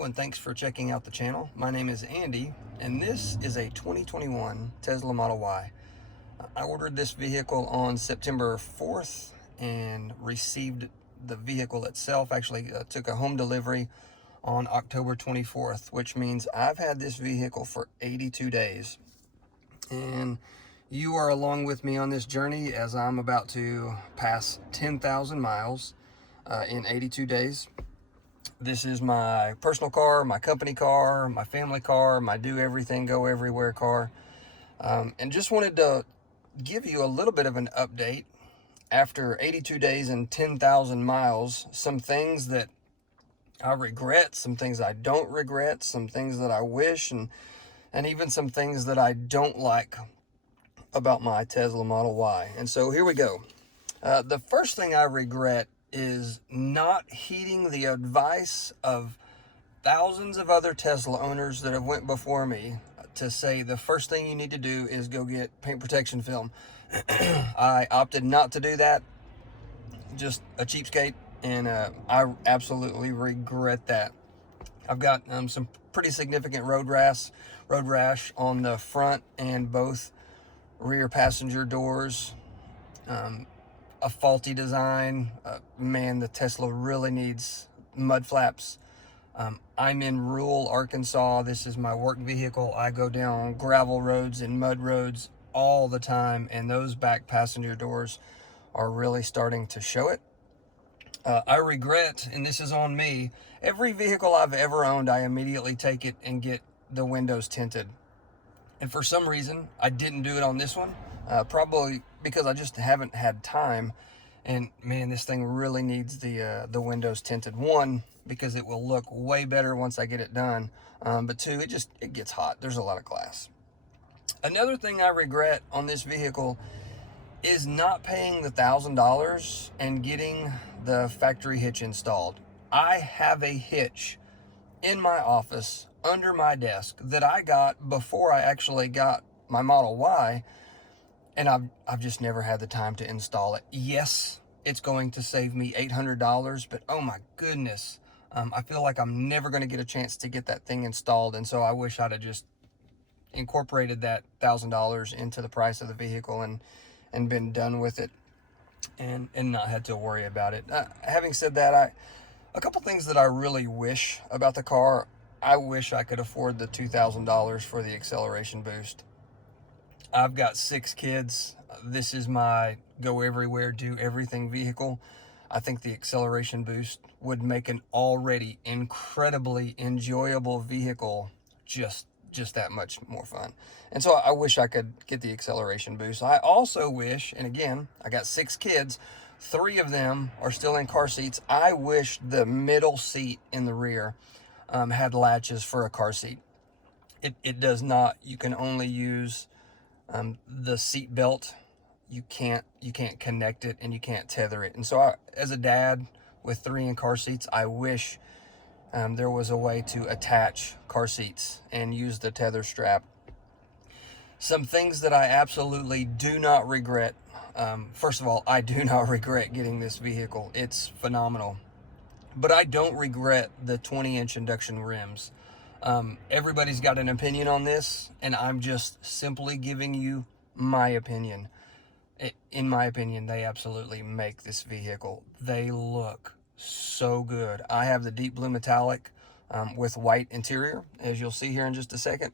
Hello and thanks for checking out the channel. My name is Andy and this is a 2021 Tesla Model Y. I ordered this vehicle on September 4th and received the vehicle itself. Actually took a home delivery on October 24th, which means I've had this vehicle for 82 days. And you are along with me on this journey as I'm about to pass 10,000 miles in 82 days. This is my personal car, my company car, my family car, my do everything, go everywhere car. And just wanted to give you a little bit of an update after 82 days and 10,000 miles. Some things that I regret, some things I don't regret, some things that I wish, and even some things that I don't like about my Tesla Model Y. And so here we go. The first thing I regret is not heeding the advice of thousands of other Tesla owners that have went before me to say the first thing you need to do is go get paint protection film. I opted not to do that, just a cheapskate, and I absolutely regret that. I've got some pretty significant road rash on the front and both rear passenger doors. A faulty design. Man, the Tesla really needs mud flaps. I'm in rural Arkansas. This is my work vehicle. I go down gravel roads and mud roads all the time, and those back passenger doors are really starting to show it. I regret, and this is on me, every vehicle I've ever owned, I immediately take it and get the windows tinted. And for some reason, I didn't do it on this one. Probably because I just haven't had time. And man, this thing really needs the windows tinted. One, because it will look way better once I get it done. But two, it gets hot. There's a lot of glass. Another thing I regret on this vehicle is not paying the $1,000 and getting the factory hitch installed. I have a hitch in my office under my desk that I got before I actually got my Model Y, and I've just never had the time to install it. Yes, it's going to save me $800, but oh my goodness, I feel like I'm never going to get a chance to get that thing installed, and so I wish I'd have just incorporated that $1,000 into the price of the vehicle and been done with it and not had to worry about it. Having said that, a couple things that I really wish about the car. I wish I could afford the $2,000 for the acceleration boost. I've got 6 kids. This is my go everywhere, do everything vehicle. I think the acceleration boost would make an already incredibly enjoyable vehicle just that much more fun. And so I wish I could get the acceleration boost. I also wish, and again, I got 6 kids, 3 of them are still in car seats. I wish the middle seat in the rear had latches for a car seat. It does not. You can only use the seat belt. You can't connect it and you can't tether it. And so as a dad with 3 in car seats, I wish there was a way to attach car seats and use the tether strap. Some things that I absolutely do not regret. First of all, I do not regret getting this vehicle. It's phenomenal. But I don't regret the 20-inch induction rims. Everybody's got an opinion on this, and I'm just simply giving you my opinion. In my opinion, they absolutely make this vehicle. They look so good. I have the deep blue metallic with white interior, as you'll see here in just a second.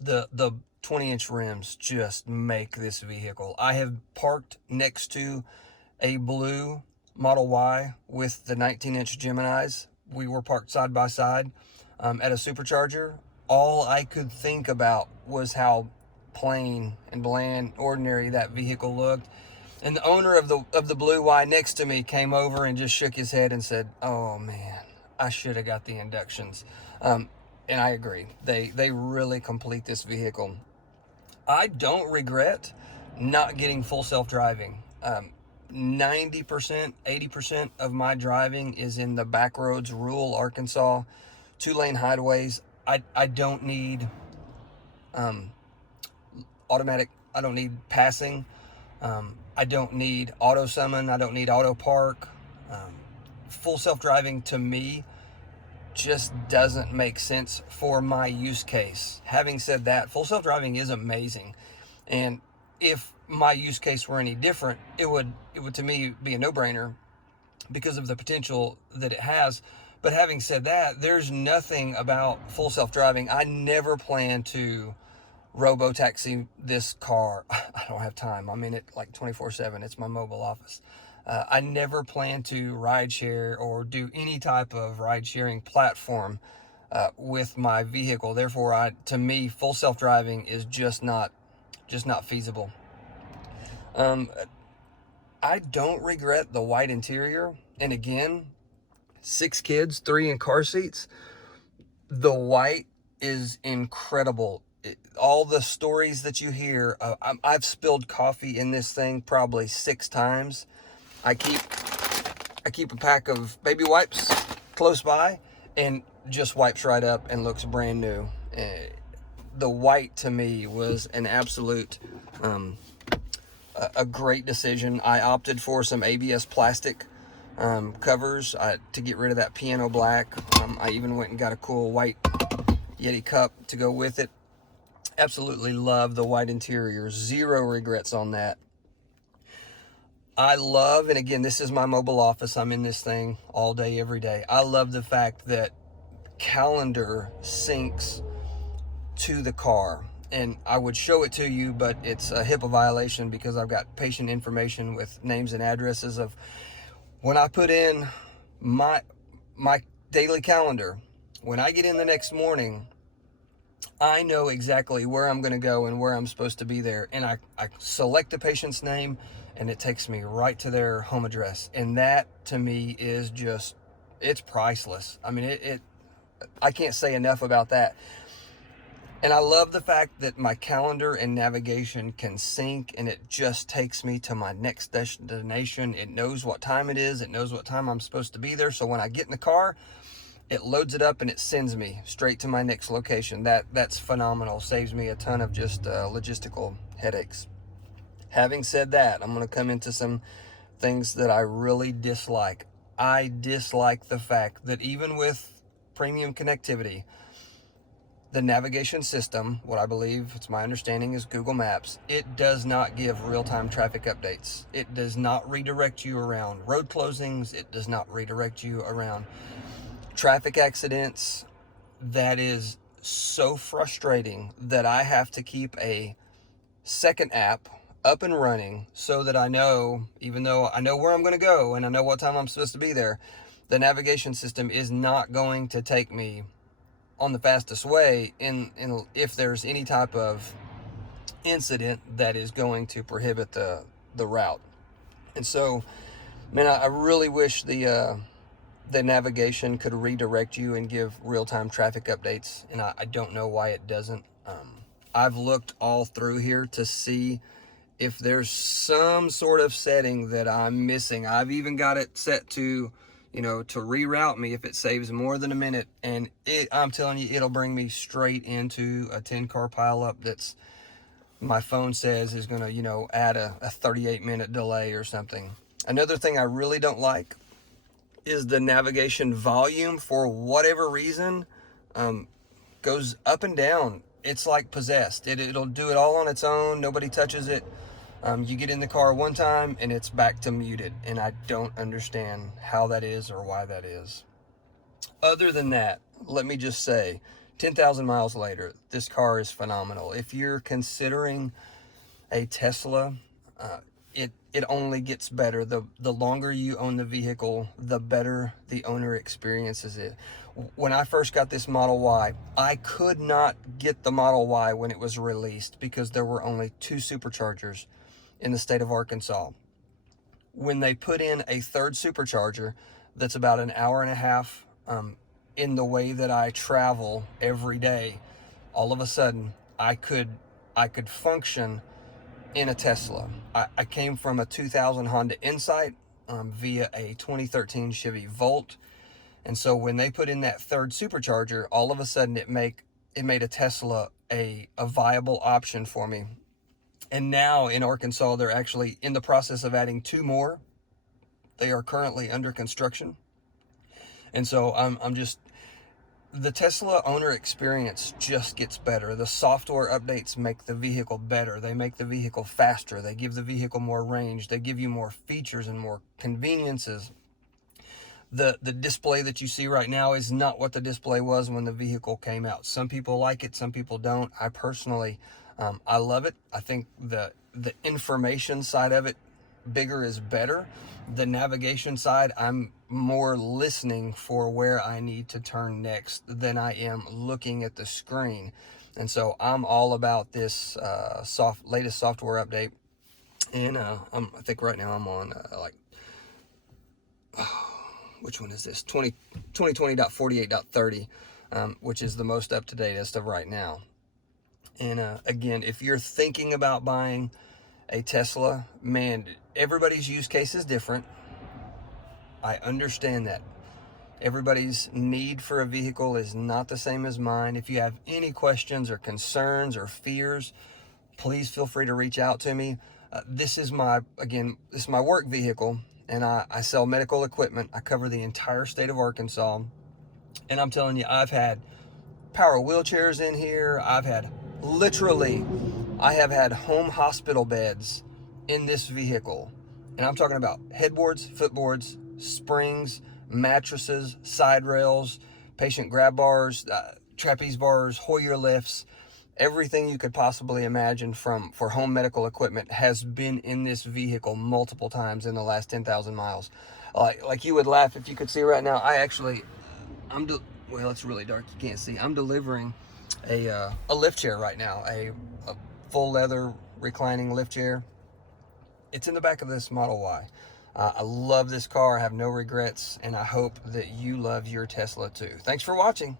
The 20-inch rims just make this vehicle. I have parked next to a blue Model Y with the 19-inch Geminis. We were parked side by side at a supercharger. All I could think about was how plain and bland, ordinary that vehicle looked. And the owner of the blue Y next to me came over and just shook his head and said, "Oh man, I should have got the inductions." And I agree. They really complete this vehicle. I don't regret not getting full self-driving. 90%, 80% of my driving is in the back roads, rural Arkansas, 2-lane highways. I don't need automatic. I don't need passing. I don't need auto summon. I don't need auto park. Full self-driving to me just doesn't make sense for my use case. Having said that, full self-driving is amazing. And if my use case were any different, it would to me be a no-brainer because of the potential that it has. But having said that, there's nothing about full self-driving. I never plan to robo-taxi this car. I don't have time. I'm in it like 24/7. It's my mobile office. I never plan to ride share or do any type of ride sharing platform with my vehicle. Therefore, to me, full self-driving is just not feasible. I don't regret the white interior. And again, 6 kids, 3 in car seats. The white is incredible. All the stories that you hear, I've spilled coffee in this thing probably 6 times. I keep a pack of baby wipes close by, and just wipes right up and looks brand new. The white to me was an absolute a great decision. I opted for some ABS plastic covers to get rid of that piano black. I even went and got a cool white Yeti cup to go with it. Absolutely love the white interior. Zero regrets on that. I love, and again, this is my mobile office. I'm in this thing all day, every day. I love the fact that Calendar syncs to the car. And I would show it to you, but it's a HIPAA violation because I've got patient information with names and addresses of when I put in my daily calendar. When I get in the next morning, I know exactly where I'm going to go and where I'm supposed to be there. And I select the patient's name, and it takes me right to their home address. And that, to me, is just, it's priceless. I mean, I can't say enough about that. And I love the fact that my calendar and navigation can sync, and it just takes me to my next destination. It knows what time it is. It knows what time I'm supposed to be there. So when I get in the car, it loads it up and it sends me straight to my next location. That's phenomenal. Saves me a ton of just logistical headaches. Having said that, I'm going to come into some things that I really dislike. I dislike the fact that even with premium connectivity, the navigation system, what I believe, it's my understanding, is Google Maps. It does not give real-time traffic updates. It does not redirect you around road closings. It does not redirect you around traffic accidents. That is so frustrating that I have to keep a second app up and running so that I know, even though I know where I'm going to go and I know what time I'm supposed to be there, the navigation system is not going to take me on the fastest way in if there's any type of incident that is going to prohibit the route. And so, man, I really wish the navigation could redirect you and give real-time traffic updates, and I don't know why it doesn't. I've looked all through here to see if there's some sort of setting that I'm missing. I've even got it set to, to reroute me if it saves more than a minute, and I'm telling you, it'll bring me straight into a 10-car pileup that's, my phone says, is going to, add a 38-minute delay or something. Another thing I really don't like is the navigation volume, for whatever reason, goes up and down. It's like possessed. It'll do it all on its own. Nobody touches it. You get in the car one time and it's back to muted, and I don't understand how that is or why that is. Other than that, let me just say, 10,000 miles later, this car is phenomenal. If you're considering a Tesla, it only gets better. The longer you own the vehicle, the better the owner experiences it. When I first got this Model Y, I could not get the Model Y when it was released because there were only 2 superchargers in the state of Arkansas. When they put in a third supercharger that's about an hour and a half in the way that I travel every day, all of a sudden I could function in a Tesla. I came from a 2000 Honda Insight via a 2013 Chevy Volt, and so when they put in that third supercharger, all of a sudden it made a Tesla a viable option for me. And now in Arkansas, they're actually in the process of adding 2 more. They are currently under construction, and so I'm just, The Tesla owner experience just gets better. The software updates make the vehicle better. They make the vehicle faster. They give the vehicle more range. They give you more features and more conveniences. The display that you see right now is not what the display was when the vehicle came out. Some people like it, some people don't. I personally, I love it. I think the information side of it, bigger is better. The navigation side, I'm more listening for where I need to turn next than I am looking at the screen. And so I'm all about this latest software update. And I think right now I'm on which one is this? 2020.48.30, which is the most up to date as of right now. And again, if you're thinking about buying a Tesla, man, everybody's use case is different. I understand that. Everybody's need for a vehicle is not the same as mine. If you have any questions or concerns or fears, please feel free to reach out to me. This is my work vehicle, and I sell medical equipment. I cover the entire state of Arkansas. And I'm telling you, I've had power wheelchairs in here. I have had home hospital beds in this vehicle. And I'm talking about headboards, footboards, springs, mattresses, side rails, patient grab bars, trapeze bars, Hoyer lifts. Everything you could possibly imagine for home medical equipment has been in this vehicle multiple times in the last 10,000 miles. Like you would laugh if you could see right now. Well, it's really dark, you can't see. I'm delivering a lift chair right now, a full leather reclining lift chair. It's in the back of this Model Y. I love this car. I have no regrets, and I hope that you love your Tesla too. Thanks for watching.